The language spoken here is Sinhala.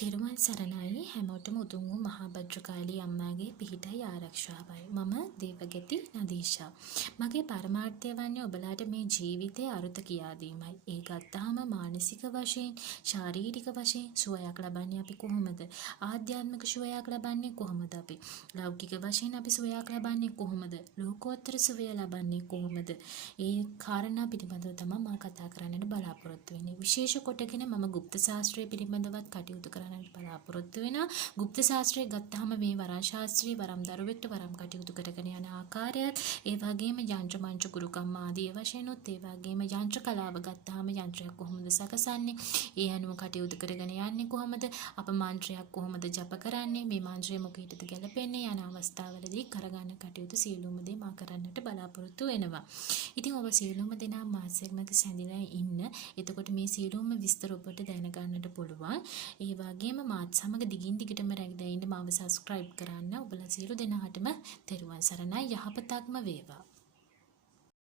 තෙරුවන් සරණයි හැමෝටම උතුම් වූ මහා භද්‍රකාලී අම්මාගේ පිහිටයි ආරක්ෂාවයි. මම දේවගති නදීෂා. මගේ පරමාර්ථය වන්නේ ඔබලාට මේ ජීවිතයේ අරුත කියා දීමයි. ඒ ගත්තාම මානසික වශයෙන්, ශාරීරික වශයෙන් සුවයක් ලබන්නේ අපි කොහොමද? ආධ්‍යාත්මික සුවයක් ලබන්නේ කොහොමද අපි? ලෞකික වශයෙන් අපි සුවයක් ලබන්නේ කොහොමද? ලෝකෝත්තර සුවය ලබන්නේ කොහොමද? ඒ කාරණා පිළිබඳව තමයි මම කතා කරන්නට බලාපොරොත්තු වෙන්නේ. විශේෂ කොටගෙන මම গুপ্ত ශාස්ත්‍රය පිළිබඳවත් කටයුතු කරන්නට බලාපොරොත්තු වෙනවා. গুপ্ත ශාස්ත්‍රය ගත්තාම මේ වරම් ශාස්ත්‍රී වරම් දරුවෙක්ට වරම් කටයුතු කරගෙන යන ආකාරයත්, ඒ වගේම යන්ත්‍ර මන්ත්‍ර ගුරුකම් ආදී වශයෙන් උත්, ඒ වගේම යන්ත්‍ර කලාව ගත්තාම යන්ත්‍රයක් කොහොමද සකසන්නේ, ඒ අනුව කටයුතු කරගෙන යන්නේ කොහොමද, අප මන්ත්‍රයක් කොහොමද ජප කරන්නේ, මේ මන්ත්‍රය මොකීටද ගැලපෙන්නේ යන අවස්ථාවලදී කරගන්න කටයුතු සියලුම දේ මා කරන්නට බලාපොරොත්තු වෙනවා. ඉතින් ඔබ සියලුම දෙනා මාසෙක මත සැඳිලා ඉන්න. එතකොට මේ සියලුම විස්තර ඔබට දැනගන්නට පුළුවන්. ඒ වගේම මාත් සමග දිගින් දිගටම රැඳලා ඉන්න මාව subscribe කරන්න. ඔබලා සියලු දෙනාටම තෙරුවන් සරණයි, යහපතක්ම වේවා.